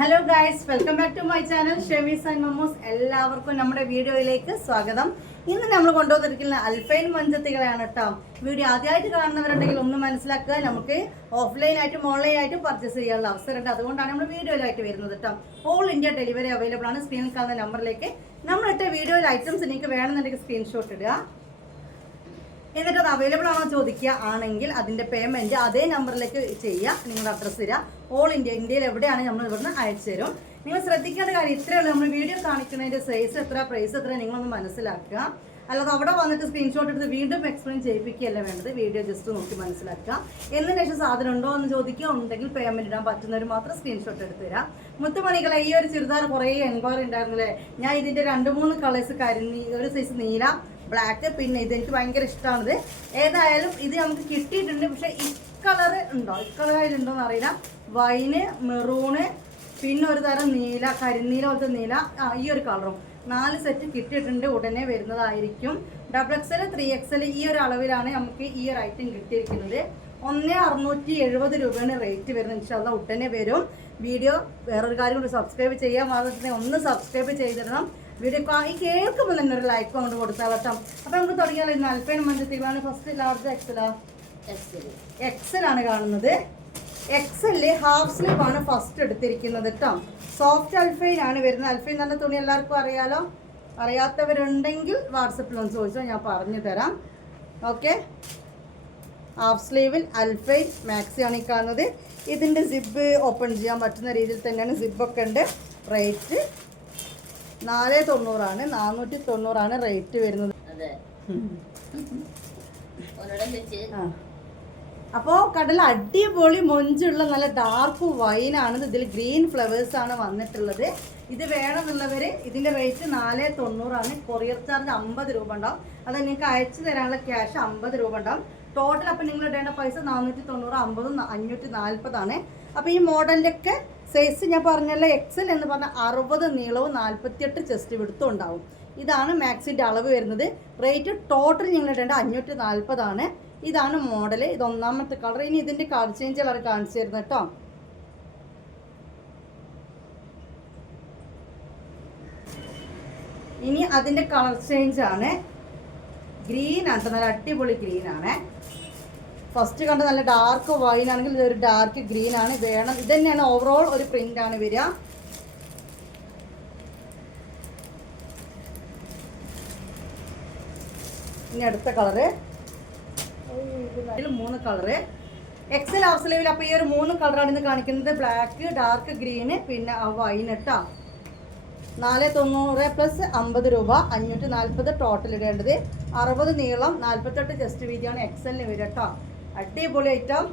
Hello guys, welcome back to my channel Shemees and Mammoos. എല്ലാവർക്കും നമ്മുടെ വീഡിയോയിലേക്ക് സ്വാഗതം. ഇന്ന് നമ്മൾ കൊണ്ടുവന്നിരിക്കുന്ന അൽഫൈൻ മഞ്ചത്തികളാണ് കേട്ടോ. വീഡിയോ ആദ്യമായിട്ട് കാണുന്നവരുണ്ടെങ്കിൽ ഒന്ന് മനസ്സിലാക്കുക, നമുക്ക് ഓഫ്ലൈനായിട്ടും ഓൺലൈനായിട്ടും പർച്ചേസ് ചെയ്യാനുള്ള അവസരമുണ്ട്. അതുകൊണ്ടാണ് നമ്മൾ വീഡിയോയിലായിട്ട് വരുന്നത് കേട്ടോ. ഓൾ ഇന്ത്യ ഡെലിവറി അവൈലബിൾ ആണ്. സ്ക്രീനിൽ കാണുന്ന നമ്പറിലേക്ക് നമ്മളിട്ട വീഡിയോയിൽ ഐറ്റംസ് നിങ്ങൾക്ക് വേണമെന്നുണ്ടെങ്കിൽ സ്ക്രീൻഷോട്ട് ഇടുക. എന്നിട്ട് അത് അവൈലബിൾ ആണോ ചോദിക്കുക. ആണെങ്കിൽ അതിൻ്റെ പേയ്മെൻറ്റ് അതേ നമ്പറിലേക്ക് ചെയ്യുക. നിങ്ങളുടെ അഡ്രസ്സ് തരിക. ഓൾ ഇന്ത്യയിൽ എവിടെയാണ് നമ്മൾ ഇവിടുന്ന് അയച്ചു തരും. നിങ്ങൾ ശ്രദ്ധിക്കേണ്ട കാര്യം ഇത്രയേ ഉള്ളൂ. നമ്മൾ വീഡിയോ കാണിക്കുന്നതിൻ്റെ സൈസ് എത്ര, പ്രൈസ് എത്ര നിങ്ങളൊന്ന് മനസ്സിലാക്കുക. അല്ലാതെ അവിടെ വന്നിട്ട് സ്ക്രീൻഷോട്ട് എടുത്ത് വീണ്ടും എക്സ്പ്ലെയിൻ ചെയ്യിപ്പിക്കുകയല്ല വേണ്ടത്. വീഡിയോ ജസ്റ്റ് നോക്കി മനസ്സിലാക്കുക. എന്നതിന് ശേഷം സാധനം ഉണ്ടോ എന്ന് ചോദിക്കുക. ഉണ്ടെങ്കിൽ പേയ്മെൻറ്റ് ഇടാൻ പറ്റുന്നവർ മാത്രം സ്ക്രീൻഷോട്ട് എടുത്ത് തരാം. മുത്തുമണികളെ, ഈ ഒരു ചുരിദാർ കുറേ എൻക്വയറി ഉണ്ടായിരുന്നില്ലേ. ഞാൻ ഇതിൻ്റെ 2-3 കളേഴ്സ് ഒരു സൈസ് നീല, ബ്ലാക്ക്, പിന്നെ ഇതെനിക്ക് ഭയങ്കര ഇഷ്ടമാണിത്. ഏതായാലും ഇത് നമുക്ക് കിട്ടിയിട്ടുണ്ട്. പക്ഷേ ഈ കളറ് ഉണ്ടോ, ഈ കളറിലുണ്ടോ എന്ന് അറിയില്ല. വൈന്, മെറൂണ്, പിന്നെ ഒരു തരം നീല, കരിനീല പോലത്തെ നീല, ഈ ഒരു കളറും 4 സെറ്റ് കിട്ടിയിട്ടുണ്ട്. ഉടനെ വരുന്നതായിരിക്കും. XXL 3XL ഈ ഒരു അളവിലാണ് നമുക്ക് ഈ ഒരു ഐറ്റം കിട്ടിയിരിക്കുന്നത്. 1670 രൂപയാണ് റേറ്റ് വരുന്നത്. ഇൻഷാല്ലാ ഉടനെ വരും. വീഡിയോ വേറൊരു കാര്യം കൂടി സബ്സ്ക്രൈബ് ചെയ്യാൻ മാത്രമേ ഒന്ന് സബ്സ്ക്രൈബ് ചെയ്തിടണം. വീഡിയോ ഈ കേൾക്കുമ്പോൾ തന്നെ ഒരു ലൈക്ക് കൊണ്ട് കൊടുത്താൽ കേട്ടോ. അപ്പം നമുക്ക് തുടങ്ങിയാലോ. ഇന്ന് അൽഫൈൻ മഞ്ചത്തികളാണ്. ഫസ്റ്റ് ലാർജ് എക്സൽ ആണ് കാണുന്നത്. എക്സല് ഹാഫ് സ്ലീവ് ആണ് ഫസ്റ്റ് എടുത്തിരിക്കുന്നത് കേട്ടോ. സോഫ്റ്റ് അൽഫൈൻ ആണ് വരുന്നത്. അൽഫൈൻ നല്ല തുണി എല്ലാവർക്കും അറിയാലോ. അറിയാത്തവരുണ്ടെങ്കിൽ വാട്സപ്പിൽ ഒന്ന് ചോദിച്ചോ, ഞാൻ പറഞ്ഞു തരാം. ഓക്കെ, ഹാഫ് സ്ലീവിൽ അൽഫൈൻ മാക്സി ആണ് ഈ കാണുന്നത്. ഇതിൻ്റെ സിബ് ഓപ്പൺ ചെയ്യാൻ പറ്റുന്ന രീതിയിൽ തന്നെയാണ് സിബൊക്കെ ഉണ്ട്. റേറ്റ് 490 490 റേറ്റ് വരുന്നത്. അപ്പോൾ കടൽ അടിപൊളി മൊഞ്ചുള്ള നല്ല ഡാർക്ക് വൈനാണ്. ഇതിൽ ഗ്രീൻ ഫ്ലവേഴ്സ് ആണ് വന്നിട്ടുള്ളത്. ഇത് വേണമെന്നുള്ളവർ ഇതിൻ്റെ റേറ്റ് 490. കൊറിയർ ചാർജ് 50 രൂപ ഉണ്ടാവും. അത് നിങ്ങൾക്ക് അയച്ചു തരാനുള്ള ക്യാഷ് 50 രൂപ ഉണ്ടാവും. ടോട്ടൽ അപ്പം നിങ്ങൾ ഇടേണ്ട പൈസ 490, 50, 540 ആണ്. അപ്പോൾ ഈ മോഡലിലൊക്കെ സൈസ് ഞാൻ പറഞ്ഞല്ലോ, എക്സൽ എന്ന് പറഞ്ഞാൽ 60 നീളവും 48 ചെസ്റ്റ് വിടുത്തും ഉണ്ടാവും. ഇതാണ് മാക്സിൻ്റെ അളവ് വരുന്നത്. റേറ്റ് ടോട്ടൽ നിങ്ങൾ ഇടേണ്ട 540 ആണ്. ഇതാണ് മോഡൽ. ഇത് ഒന്നാമത്തെ കളർ. ഇനി ഇതിൻ്റെ കളർ ചേഞ്ച് കളർ കാണിച്ചു തരുന്നത് കേട്ടോ. ഇനി അതിൻ്റെ കളർ ചേഞ്ച് ആണ്. ഗ്രീൻ ആണ്, നല്ല അടിപൊളി ഗ്രീൻ ആണ്. ഫസ്റ്റ് കണ്ട നല്ല ഡാർക്ക് വൈൻ ആണെങ്കിൽ ഇതൊരു ഡാർക്ക് ഗ്രീൻ ആണ് വേണം. ഇത് തന്നെയാണ് ഓവറോൾ ഒരു പ്രിന്റ് ആണ് വരിക. ഇനി അടുത്ത കളറ്, 3 കളറ് എക്സൽ ഹാഫ് സ്ലീവിൽ. അപ്പോൾ ഈ ഒരു 3 കളറാണ് ഇന്ന് കാണിക്കുന്നത്. ബ്ലാക്ക്, ഡാർക്ക് ഗ്രീന്, പിന്നെ വൈൻ കേട്ടോ. 490 പ്ലസ് 50 രൂപ, 540 ടോട്ടൽ ഇടേണ്ടത്. 60 നീളം, 48 ചെസ്റ്റ് വീതിയാണ് എക്സലിന് വരിക കേട്ടോ. അടിപൊളി ഐറ്റം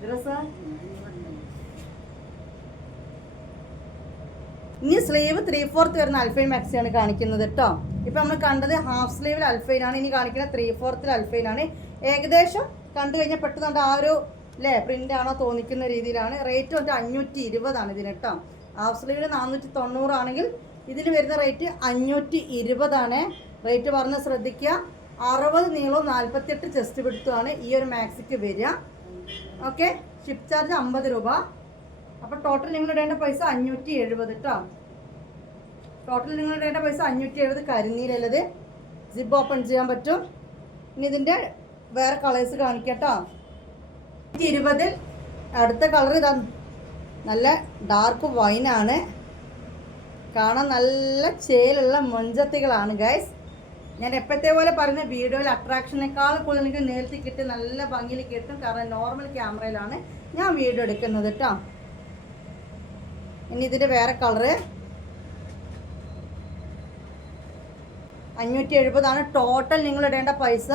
ഡ്രസ്സ്. ഇനി സ്ലീവ് 3/4 വരുന്ന അൽഫൈൻ മാക്സിയാണ് കാണിക്കുന്നത് കേട്ടോ. ഇപ്പം നമ്മൾ കണ്ടത് ഹാഫ് സ്ലീവിൽ അൽഫൈൻ ആണ്. ഇനി കാണിക്കുന്നത് 3/4 അൽഫൈൻ ആണ്. ഏകദേശം കണ്ടു കഴിഞ്ഞാൽ പെട്ടെന്ന് ആ ഒരു പ്രിന്റ് ആണോ തോന്നിക്കുന്ന രീതിയിലാണ്. റേറ്റ് വന്നിട്ട് 520 ആണ് ഇതിന് കേട്ടോ. ഹാഫ് സ്ലീവിൽ 490 ആണെങ്കിൽ ഇതിന് വരുന്ന റേറ്റ് 520 ആണ്. റേറ്റ് പറഞ്ഞ് ശ്രദ്ധിക്കുക. 60 നീളവും 48 ചെസ്റ്റ് പിടുത്തുമാണ് ഈ ഒരു മാക്സിക്ക് വരിക. ഓക്കെ, ഷിപ്പ് ചാർജ് 50 രൂപ. അപ്പോൾ ടോട്ടൽ നിങ്ങൾ ഇടേണ്ട പൈസ 570 കേട്ടോ. ടോട്ടൽ നിങ്ങൾ ഇടേണ്ട പൈസ 570. കരിനീലല്ലത്. സിബ് ഓപ്പൺ ചെയ്യാൻ പറ്റും. ഇനി ഇതിൻ്റെ വേറെ കളേഴ്സ് കാണിക്കാം കേട്ടോ. 20 അടുത്ത കളർ ഇതാ, നല്ല ഡാർക്ക് വൈനാണ്. കാണാൻ നല്ല ചേലുള്ള മൊഞ്ചത്തികളാണ് ഗൈസ്. ഞാൻ എപ്പോഴത്തെ പോലെ പറഞ്ഞ വീഡിയോയിൽ അട്രാക്ഷനേക്കാൾ കൂടുതൽ എനിക്ക് നേരത്തെ കിട്ടി നല്ല ഭംഗിയിൽ കിട്ടും. കാരണം നോർമൽ ക്യാമറയിലാണ് ഞാൻ വീഡിയോ എടുക്കുന്നത് കേട്ടോ. ഇനി ഇതിൻ്റെ വേറെ കളറ് 570 ആണ് ടോട്ടൽ നിങ്ങൾ ഇടേണ്ട പൈസ.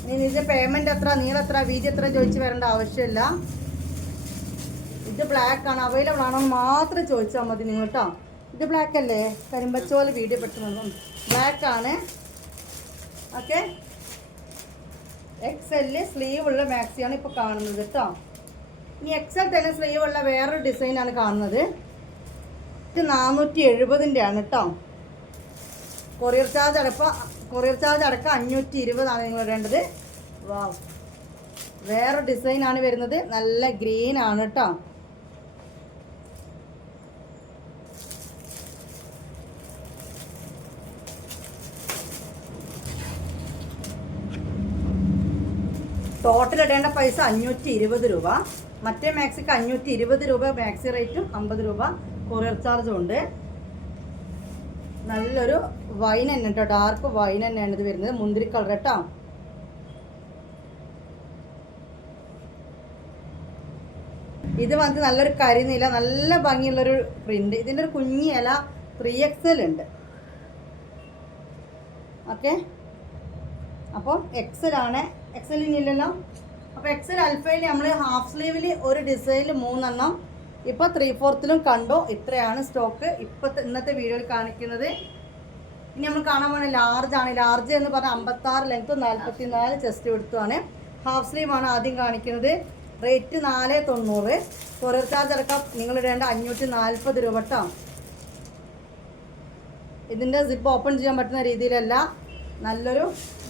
ഇനി ഇതിൻ്റെ പേയ്മെൻറ്റ് എത്ര, നീളം എത്ര, വീതി എത്ര ചോദിച്ച് വരേണ്ട ആവശ്യമില്ല. ഇത് ബ്ലാക്ക് ആണ്, അവൈലബിൾ ആണോ എന്ന് മാത്രം ചോദിച്ചാൽ മതി നിങ്ങൾ കേട്ടോ. ഇത് ബ്ലാക്ക് അല്ലേ, കരിമ്പച്ചോല് വീഡിയോ പെട്ടെന്ന് ബ്ലാക്ക് ആണ്. ഓക്കെ, XL സ്ലീവ് ഉള്ള മാക്സിയാണ് ഇപ്പോൾ കാണുന്നത് കേട്ടോ. ഇനി XL തന്നെ സ്ലീവ് ഉള്ള വേറൊരു ഡിസൈനാണ് കാണുന്നത്. ഇത് 470 ആണ് കേട്ടോ. കൊറിയർ ചാർജ് അടക്കം 520 ആണ് നിങ്ങൾ ഇടേണ്ടത്. വാ, വേറെ ഡിസൈനാണ് വരുന്നത്. നല്ല ഗ്രീൻ ആണ് കേട്ടോ. ടോട്ടൽ ഇടേണ്ട പൈസ 520 രൂപ. മറ്റേ മാക്സിക്ക് 520 രൂപ മാക്സി റേറ്റും 50 രൂപ കൊറിയർ ചാർജും ഉണ്ട്. നല്ലൊരു വൈൻ തന്നെ കേട്ടോ, ഡാർക്ക് വൈൻ തന്നെയാണ് ഇത് വരുന്നത്, മുന്തിരി കളർ കേട്ടോ. ഇത് വന്നിട്ട് നല്ലൊരു കരിനീല, നല്ല ഭംഗിയുള്ളൊരു പ്രിന്റ്. ഇതിൻ്റെ ഒരു കുഞ്ഞി ഇല 3XL ഉണ്ട്. ഓക്കെ, അപ്പോൾ XL ആണ്. XL ഇല്ലല്ലോ. അപ്പോൾ XL അൽഫയിൽ നമ്മൾ ഹാഫ് സ്ലീവിൽ ഒരു ഡിസൈനിൽ 3 എണ്ണം, ഇപ്പോൾ 3/4 കണ്ടു. ഇത്രയാണ് സ്റ്റോക്ക് ഇന്നത്തെ വീഡിയോയിൽ കാണിക്കുന്നത്. ഇനി നമ്മൾ കാണാൻ പോകുന്ന ലാർജ് ആണ്. ലാർജ് എന്ന് പറഞ്ഞാൽ 56 ലെങ്ത്ത് 44 ചെസ്റ്റ് എടുത്തുമാണ്. ഹാഫ് സ്ലീവ് ആണ് ആദ്യം കാണിക്കുന്നത്. റേറ്റ് 490. കൊറിയർ ചാർജ് അടക്കം നിങ്ങൾ ഇടേണ്ട 540 രൂപ കേട്ടോ. ഇതിൻ്റെ സിപ്പ് ഓപ്പൺ ചെയ്യാൻ പറ്റുന്ന രീതിയിലല്ല, നല്ലൊരു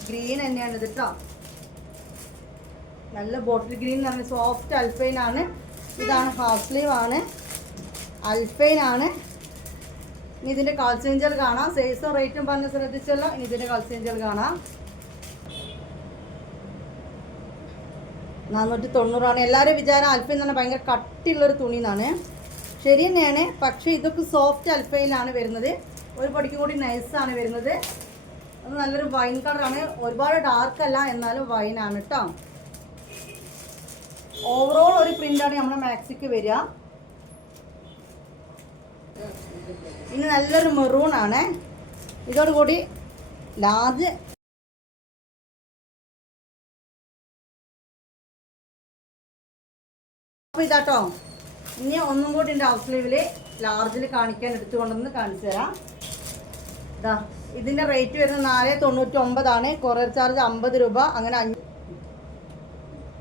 ഗ്രീൻ തന്നെയാണ് ഇത് കേട്ടോ. നല്ല ബോട്ടിൽ ഗ്രീൻ എന്ന് പറഞ്ഞാൽ സോഫ്റ്റ് അൽഫൈൻ ആണ്. ഇതാണ് ഹാഫ് സ്ലീവ് ആണ്, അൽഫൈൻ ആണ്. ഇനി ഇതിൻ്റെ കളർ ചേഞ്ചുകൾ കാണാം. സൈസും റേറ്റും പറഞ്ഞ് ശ്രദ്ധിച്ചല്ലോ. ഇനി ഇതിൻ്റെ കളർ ചേഞ്ചുകൾ കാണാം. 490 എല്ലാവരും വിചാരം അൽഫൈൻ എന്ന് പറഞ്ഞാൽ ഭയങ്കര കട്ടിയുള്ളൊരു തുണി എന്നാണ്. ശരി തന്നെയാണ്, പക്ഷേ ഇതൊക്കെ സോഫ്റ്റ് അൽഫൈലാണ് വരുന്നത്. ഒരു പൊടിക്കും കൂടി നൈസാണ് വരുന്നത്. അത് നല്ലൊരു വൈൻ കളറാണ്, ഒരുപാട് ഡാർക്ക് അല്ല, എന്നാലും വൈനാണ് കേട്ടോ. ഓവറോൾ ഒരു പ്രിൻ്റാണ് നമ്മുടെ മാക്സിക്ക് വരിക. ഇനി നല്ലൊരു മെറൂൺ ആണ്. ഇതോടുകൂടി ലാർജ് അപ്പോൾ ഇതാട്ടോ. ഇനി ഒന്നും കൂടി ഉണ്ട് ഹാഫ് സ്ലീവിൽ ലാർജിൽ കാണിക്കാൻ എടുത്തുകൊണ്ടെന്ന് കാണിച്ചു തരാം. ഇതാ ഇതിൻ്റെ റേറ്റ് വരുന്നത് 499 ആണ്. കൊറിയർ ചാർജ് 50 രൂപ. അങ്ങനെ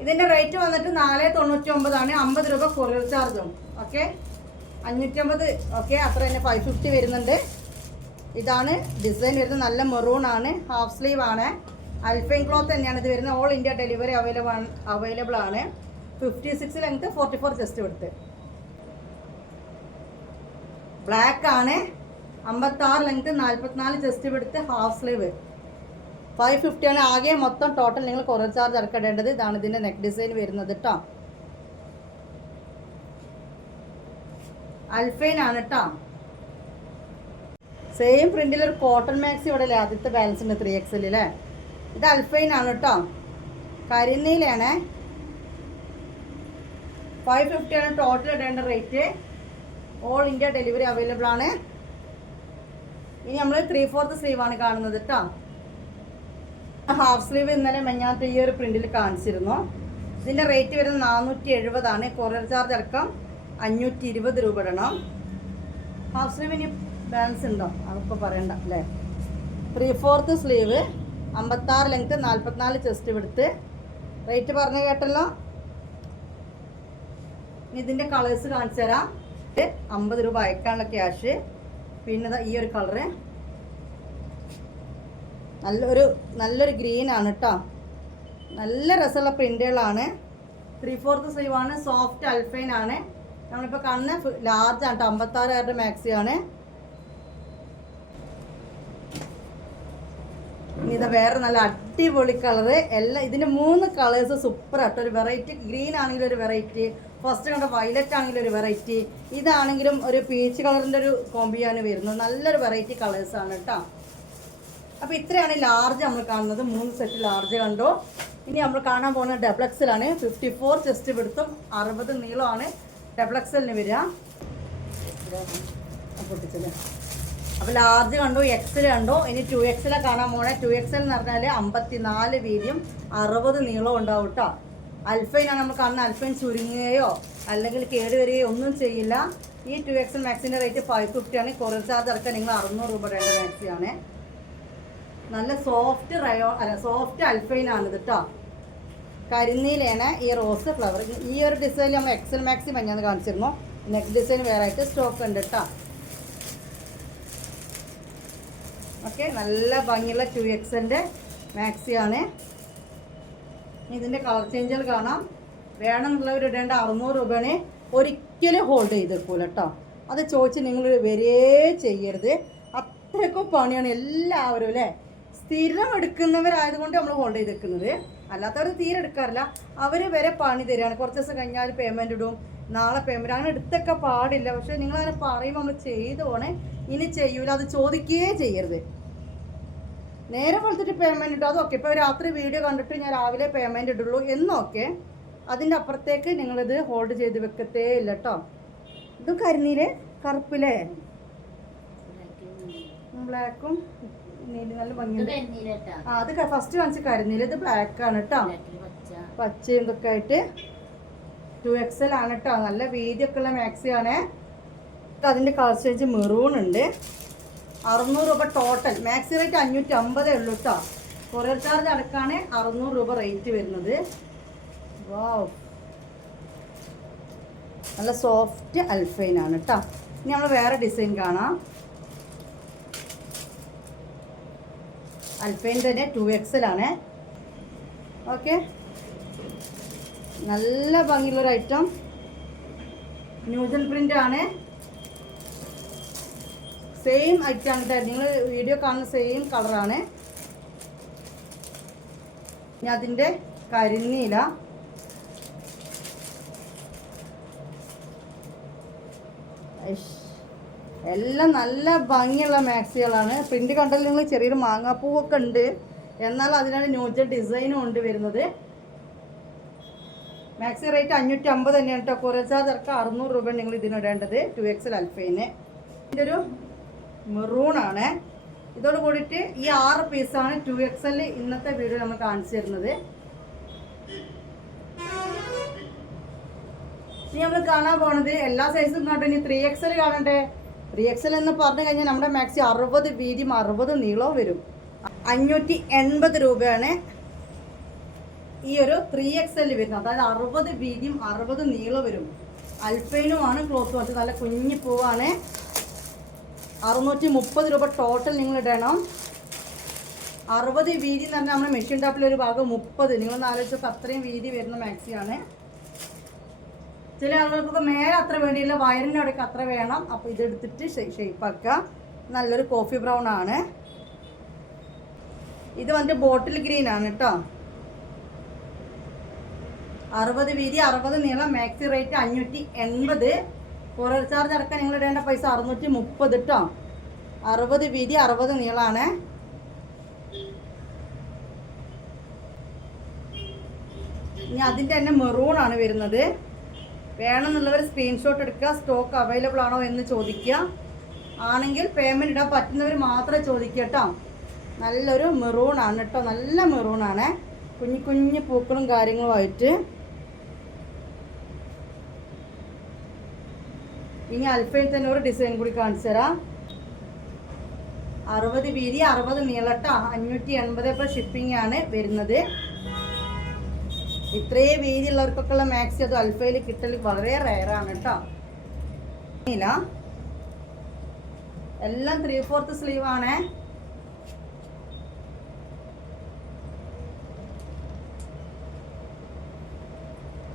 ഇതിൻ്റെ റേറ്റ് വന്നിട്ട് 499 ആണ്, 50 രൂപ കൊറിയർ ചാർജും. ഓക്കെ, 550. ഓക്കെ, അത്ര തന്നെ 550 വരുന്നുണ്ട്. ഇതാണ് ഡിസൈൻ വരുന്നത്. നല്ല മെറൂൺ ആണ്, ഹാഫ് സ്ലീവ് ആണ്, അൽഫൈൻ ക്ലോത്ത് തന്നെയാണ് ഇത് വരുന്നത്. ഓൾ ഇന്ത്യ ഡെലിവറി അവൈലബിൾ ആണ്. 56 ലെങ്ത്ത് 44 ചെസ്റ്റ് എടുത്ത്. ബ്ലാക്ക് ആണ്, 56 ലെങ്ത്ത് 44 ചെസ്റ്റ് എടുത്ത്, ഹാഫ് സ്ലീവ്. 550 ആണ് ആകെ മൊത്തം ടോട്ടൽ നിങ്ങൾ കൊറിയർ ചാർജ് അടക്കേണ്ടത്. ഇതാണ് ഇതിൻ്റെ നെക്ക് ഡിസൈൻ വരുന്നത് കേട്ടോ. അൽഫൈൻ ആണ് കേട്ടോ. സെയിം പ്രിന്റിൽ ഒരു കോട്ടൺ മാക്സി ഇവിടെ അല്ലേ, ആദ്യത്തെ ബാലൻസ് ഉണ്ട് 3XL അല്ലേ. ഇത് അൽഫൈൻ ആണ് കേട്ടോ, കരിനീലാണ്. 550 ആണ് ടോട്ടൽ ഇടേണ്ട rate. All India delivery available ആണ്. ഇനി നമ്മൾ 3/4 സ്ലീവ് ആണ് കാണുന്നത് കേട്ടോ. ഹാഫ് സ്ലീവ് ഇന്നലെ മെഞ്ഞാത്ത ഈ ഒരു പ്രിന്റിൽ കാണിച്ചിരുന്നു. ഇതിൻ്റെ റേറ്റ് വരുന്നത് 470 ആണ്. കൊറിയർ ചാർജ് അടക്കം 520 രൂപ ഇടണം. ഹാഫ് സ്ലീവ് ഇനി ബാലൻസ് ഉണ്ടോ അതിപ്പോൾ പറയണ്ട അല്ലേ. 3/4 സ്ലീവ് 56 ലെങ്ത്ത് 44 ചെസ്റ്റ് എടുത്ത്. റേറ്റ് പറഞ്ഞു കേട്ടല്ലോ. ഇതിൻ്റെ കളേഴ്സ് കാണിച്ചു തരാം. 50 രൂപ അയക്കാനുള്ള ക്യാഷ്. പിന്നെ ഈ ഒരു കളറ് നല്ലൊരു ഗ്രീൻ ആണ് കേട്ടോ. നല്ല രസമുള്ള പ്രിന്റുകളാണ്. 3/4 സ്ലീവ് ആണ്, സോഫ്റ്റ് അൽഫൈൻ ആണ്. നമ്മളിപ്പോൾ കാണുന്ന ലാർജ് ആണ് കേട്ടോ, 56 മാക്സി ആണ്. ഇനി ഇത് വേറെ നല്ല അടിപൊളി കളറ്. എല്ലാം ഇതിൻ്റെ 3 കളേഴ്സ് സൂപ്പർ ആട്ടോ. ഒരു വെറൈറ്റി ഗ്രീൻ ആണെങ്കിലും ഒരു വെറൈറ്റി, ഫസ്റ്റ് കണ്ട വയലറ്റ് ആണെങ്കിലും ഒരു വെറൈറ്റി, ഇതാണെങ്കിലും ഒരു പീച്ച് കളറിൻ്റെ ഒരു കോമ്പിയാണ് വരുന്നത്. നല്ലൊരു വെറൈറ്റി കളേഴ്സാണ് കേട്ടോ. അപ്പോൾ ഇത്രയാണ് ലാർജ് നമ്മൾ കാണുന്നത്. 3 സെറ്റ് ലാർജ് കണ്ടു. ഇനി നമ്മൾ കാണാൻ പോകുന്ന ഡബിൾ എക്സലാണ്. 54 ചെസ്റ്റ് പിടുത്തും 60 നീളമാണ് ഡബിൾ എക്സലിന് വരിക. പൊട്ടിച്ചത്. അപ്പോൾ ലാർജ് കണ്ടു, XL കണ്ടു. ഇനി 2XL കാണാൻ പോകണേ. 2XL എന്ന് പറഞ്ഞാൽ 54 വീതിയും 60 നീളവും ഉണ്ടാവും കേട്ടോ. അൽഫൈനാണ് നമ്മൾ കാണുന്ന. അൽഫൈൻ ചുരുങ്ങുകയോ അല്ലെങ്കിൽ കേടുവരികയോ ഒന്നും ചെയ്യില്ല. ഈ 2XL മാക്സിൻ്റെ റേറ്റ് 550 ആണ്. കൊറിയർ ചാർജ് അടക്കം നിങ്ങൾ 600 രൂപ ഇടേണ്ട മാക്സിയാണ്. നല്ല സോഫ്റ്റ് അൽഫൈൻ ആണ് ഇത് കേട്ടോ. കരിനീലാണ് ഈ റോസ് ഫ്ലവർ. ഈ ഒരു ഡിസൈൻ നമ്മൾ XL മാക്സി മഞ്ഞാന്ന് കാണിച്ചിരുന്നു. നെക്ക് ഡിസൈൻ വേറെ ആയിട്ട് സ്റ്റോക്ക് ഉണ്ട് കേട്ടോ. ഓക്കെ, നല്ല ഭംഗിയുള്ള 2XLൻ്റെ മാക്സിയാണ്. ഇതിൻ്റെ കളർ ചേഞ്ചുകൾ കാണാം. വേണമെന്നുള്ളവർ ഇടേണ്ട 600 രൂപയാണ്. ഒരിക്കലും ഹോൾഡ് ചെയ്തെടുക്കൂല കേട്ടോ. അത് ചോദിച്ച് നിങ്ങൾ വരേ ചെയ്യരുത്. അത്രയ്ക്കും പണിയാണ് എല്ലാവരും അല്ലേ. സ്ഥിരം എടുക്കുന്നവരായതുകൊണ്ട് നമ്മൾ ഹോൾഡ് ചെയ്തെടുക്കുന്നത്, അല്ലാത്തവർ തീരെ എടുക്കാറില്ല. അവർ വരെ പണി തരികയാണ്. കുറച്ച് ദിവസം കഴിഞ്ഞാൽ പേയ്മെൻറ്റ് ഇടും, നാളെ പേയ്മെൻറ്റ്, അങ്ങനെ എടുത്തൊക്കെ പാടില്ല. പക്ഷേ നിങ്ങളങ്ങനെ പറയുമ്പോൾ നമ്മൾ ചെയ്തു പോണേ. ഇനി ചെയ്യൂല, അത് ചോദിക്കുകയേ ചെയ്യരുത്. നേരെ കൊടുത്തിട്ട് പേയ്മെൻറ്റ് ഇട്ടു അതൊക്കെ. ഇപ്പോൾ രാത്രി വീഡിയോ കണ്ടിട്ട് ഞാൻ രാവിലെ പേയ്മെൻറ്റ് ഇടുള്ളൂ എന്നൊക്കെ, അതിൻ്റെ അപ്പുറത്തേക്ക് നിങ്ങളിത് ഹോൾഡ് ചെയ്ത് വെക്കത്തേ ഇല്ല കേട്ടോ. ഇത് കരിനീല് കറുപ്പില്ലേ, ബ്ലാക്കും നീല, നല്ല ഭംഗിയുണ്ട്. അത് ഫസ്റ്റ് കാണിച്ച് കരിനീല്. ഇത് ബ്ലാക്കാണ് കേട്ടോ, പച്ചയും ഇതൊക്കെ ആയിട്ട് 2XL ആണ് കേട്ടോ. നല്ല വീതിയൊക്കെ ഉള്ള മാക്സി ആണ്. അതിൻ്റെ കളർ ചേഞ്ച് മെറൂൺ ഉണ്ട്. 600 രൂപ ടോട്ടൽ. മാക്സി റേറ്റ് 550 ഉള്ളൂ കേട്ടോ. കൊറിയർ ചാർജ് അടക്കാണ് 600 രൂപ റേറ്റ് വരുന്നത്. വാവ്, നല്ല സോഫ്റ്റ് അൽഫൈൻ ആണ് കേട്ടോ. ഇനി നമ്മൾ വേറെ ഡിസൈൻ കാണാം. അൽഫൈൻ തന്നെ 2XL ആണ്. ഓക്കെ, നല്ല ഭംഗിയുള്ളൊരു ഐറ്റം. ന്യൂജൻ പ്രിൻ്റ് ആണ്. സെയിം ഐറ്റം ആണ് കേട്ടോ. നിങ്ങൾ വീഡിയോ കാണുന്ന സെയിം കളറാണ്. ഇനി അതിൻ്റെ കരിനീല, എല്ലാം നല്ല ഭംഗിയുള്ള മാക്സികളാണ്. പ്രിൻ്റ് കണ്ടാൽ നിങ്ങൾ ചെറിയൊരു മാങ്ങാപ്പൂവൊക്കെ ഉണ്ട്, എന്നാൽ അതിനാണ് ന്യൂജൻ ഡിസൈനും ഉണ്ട് വരുന്നത്. മാക്സി റേറ്റ് 550 തന്നെയാണ് കേട്ടോ. കൊറിയർ ചാർജ് ഇറക്കുക 600 രൂപ നിങ്ങൾ ഇതിനിടേണ്ടത്. 2XL അൽഫൈന്. ഇതിൻ്റെ ഒരു മെറൂണാണ്. ഇതോട് കൂടിയിട്ട് ഈ 6 പീസാണ് 2XL ഇന്നത്തെ വീഡിയോ നമ്മൾ കാണിച്ചു തരുന്നത്. ഇനി നമ്മൾ കാണാൻ പോണത് എല്ലാ സൈസും കണ്ടു. ഇനി 3XL കാണണ്ടേ. 3XL എന്ന് പറഞ്ഞു കഴിഞ്ഞാൽ നമ്മുടെ മാക്സി 60 വീതിയും 60 നീളവും വരും. 580 രൂപയാണ് ഈ ഒരു 3XL വരുന്നത്. അതായത് 60 വീതിയും 60 നീളം വരും. അൽഫൈനുമാണ് ക്ലോത്ത് വന്നിട്ട്. നല്ല കുഞ്ഞി പൂവാണ്. 630 രൂപ ടോട്ടൽ നിങ്ങൾ ഇടണം. 60 വീതി എന്ന് പറഞ്ഞാൽ നമ്മുടെ മെഷീൻ ടാപ്പിലൊരു ഭാഗം 30. നിങ്ങളൊന്ന് ആലോചിച്ചപ്പോൾ അത്രയും വീതി വരുന്ന മാക്സിയാണ്. ചില ആളുകൾക്കൊക്കെ മേലെ അത്ര വേണ്ടിയില്ല, വയറിനോടൊക്കെ അത്ര വേണം. അപ്പോൾ ഇതെടുത്തിട്ട് ഷേപ്പാക്കുക. നല്ലൊരു കോഫി ബ്രൗൺ ആണ്. ഇത് വന്നിട്ട് ബോട്ടിൽ ഗ്രീൻ ആണ് കേട്ടോ. 60 വീതി 60 നീളം. Maxi rate 580. കൊറിയർ ചാർജ് അടക്കം നിങ്ങൾ ഇടേണ്ട പൈസ 630 കേട്ടോ. 60 വീതി 60 നീളമാണ്. ഇനി അതിൻ്റെ തന്നെ മെറൂൺ ആണ് വരുന്നത്. വേണമെന്നുള്ളവർ സ്ക്രീൻഷോട്ട് എടുക്കുക. സ്റ്റോക്ക് അവൈലബിൾ ആണോ എന്ന് ചോദിക്കുക. ആണെങ്കിൽ പേയ്മെൻറ്റ് ഇടാൻ പറ്റുന്നവർ മാത്രമേ ചോദിക്കുക കേട്ടോ. നല്ലൊരു മെറൂൺ ആണ് കേട്ടോ. നല്ല മെറൂൺ ആണ്. കുഞ്ഞു കുഞ്ഞു പൂക്കളും കാര്യങ്ങളുമായിട്ട്. ഇനി അൽഫയിൽ തന്നെ ഒരു ഡിസൈൻ കൂടി കാണിച്ചു തരാം. 60 വീതി 60 നീളട്ടോ. 580. ഇപ്പോൾ ഷിപ്പിംഗ് ആണ് വരുന്നത്. ഇത്രയും വീതിയുള്ളവർക്കൊക്കെ ഉള്ള മാക്സി അത് അൽഫയിൽ കിട്ടൽ വളരെ റെയറാണ് കേട്ടോ. എല്ലാം 3/4 സ്ലീവ് ആണ്.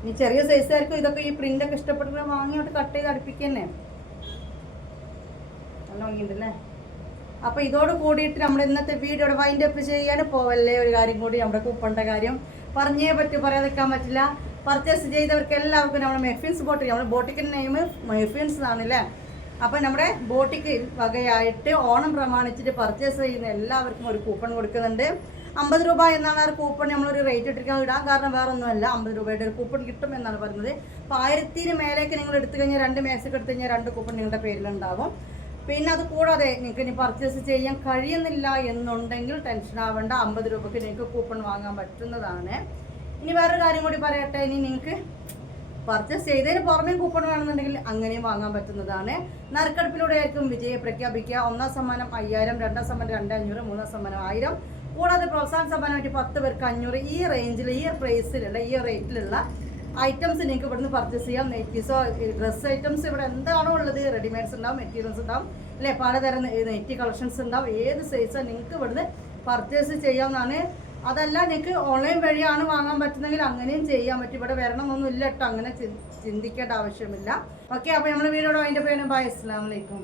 ഇനി ചെറിയ സൈസുകാർക്കും ഇതൊക്കെ ഈ പ്രിൻ്റൊക്കെ ഇഷ്ടപ്പെട്ടിട്ട് വാങ്ങിയോട്ട് കട്ട് ചെയ്ത് അടുപ്പിക്കന്നെ. നല്ല ഭംഗിയുണ്ടല്ലേ. അപ്പോൾ ഇതോട് കൂടിയിട്ട് നമ്മൾ ഇന്നത്തെ വീഡിയോയുടെ വൈൻഡ് അപ്പ് ചെയ്യാൻ പോവല്ലേ. ഒരു കാര്യം കൂടി, നമ്മുടെ കൂപ്പണിൻ്റെ കാര്യം പറഞ്ഞേ പറ്റി, പറയാതിരിക്കാൻ പറ്റില്ല. പർച്ചേസ് ചെയ്തവർക്ക് എല്ലാവർക്കും നമ്മുടെ മെഫിൻസ് ബോട്ടിക്, നമ്മുടെ ബോട്ടിക്കിൻ്റെ നെയിം മെഫിൻസ് ആണല്ലേ. അപ്പോൾ നമ്മുടെ ബോട്ടിക്ക് വകയായിട്ട് ഓണം പ്രമാണിച്ചിട്ട് പർച്ചേസ് ചെയ്യുന്ന എല്ലാവർക്കും ഒരു കൂപ്പൺ കൊടുക്കുന്നുണ്ട്. 50 രൂപ എന്നാണ് ആ കൂപ്പൺ നമ്മളൊരു റേറ്റ് ഇട്ടിരിക്കാൻ ഇടാൻ കാരണം വേറെ ഒന്നുമല്ല. 50 രൂപയുടെ ഒരു കൂപ്പൺ കിട്ടും എന്നാണ് പറയുന്നത്. അപ്പോൾ 1000-ന് മേലേക്ക് നിങ്ങൾ എടുത്തു കഴിഞ്ഞാൽ 2 മാക്സിക്ക് എടുത്തു കഴിഞ്ഞാൽ 2 കൂപ്പൺ നിങ്ങളുടെ പേരിലുണ്ടാവും. പിന്നെ അത് കൂടാതെ നിങ്ങൾക്ക് ഇനി പർച്ചേസ് ചെയ്യാൻ കഴിയുന്നില്ല എന്നുണ്ടെങ്കിൽ ടെൻഷൻ ആവേണ്ട. 50 രൂപയ്ക്ക് നിങ്ങൾക്ക് കൂപ്പൺ വാങ്ങാൻ പറ്റുന്നതാണ്. ഇനി വേറൊരു കാര്യം കൂടി പറയട്ടെ. ഇനി നിങ്ങൾക്ക് പർച്ചേസ് ചെയ്തതിന് പുറമേ കൂപ്പൺ വേണമെന്നുണ്ടെങ്കിൽ അങ്ങനെയും വാങ്ങാൻ പറ്റുന്നതാണ്. നറുക്കെടുപ്പിലൂടെ ആയിരിക്കും വിജയം പ്രഖ്യാപിക്കുക. 1ാം സമ്മാനം 5000, 2ാം സമ്മാനം 2500, 3ാം സമ്മാനം 1000. കൂടാതെ പ്രോത്സാഹന സമ്മാനമായിട്ട് 10 പേർക്ക് 500. ഈ റേഞ്ചിൽ, ഈ പ്രൈസിലുള്ള, ഈ റേറ്റിലുള്ള ഐറ്റംസ് നിങ്ങൾക്ക് ഇവിടുന്ന് പർച്ചേസ് ചെയ്യാം. നെറ്റീസോ ഡ്രസ്സ് ഐറ്റംസ് ഇവിടെ എന്താണോ ഉള്ളത്, റെഡിമെയ്ഡ്സ് ഉണ്ടാവും, മെറ്റീരിയൽസ് ഉണ്ടാവും അല്ലേ, പലതരം നെറ്റി കളക്ഷൻസ് ഉണ്ടാവും. ഏത് സൈസാണ് നിങ്ങൾക്ക് ഇവിടുന്ന് പർച്ചേസ് ചെയ്യാവുന്നതാണ്. അതല്ല നിങ്ങൾക്ക് ഓൺലൈൻ വഴിയാണ് വാങ്ങാൻ പറ്റുന്നെങ്കിൽ അങ്ങനെയും ചെയ്യാൻ പറ്റും. ഇവിടെ വരണമെന്നൊന്നും ഇല്ല കേട്ടോ, അങ്ങനെ ചിന്തിക്കേണ്ട ആവശ്യമില്ല. ഓക്കെ, അപ്പോൾ നമ്മൾ വീഡിയോയുടെ അതിൻ്റെ പേര് ബൈ, അസ്സലാമു അലൈക്കും.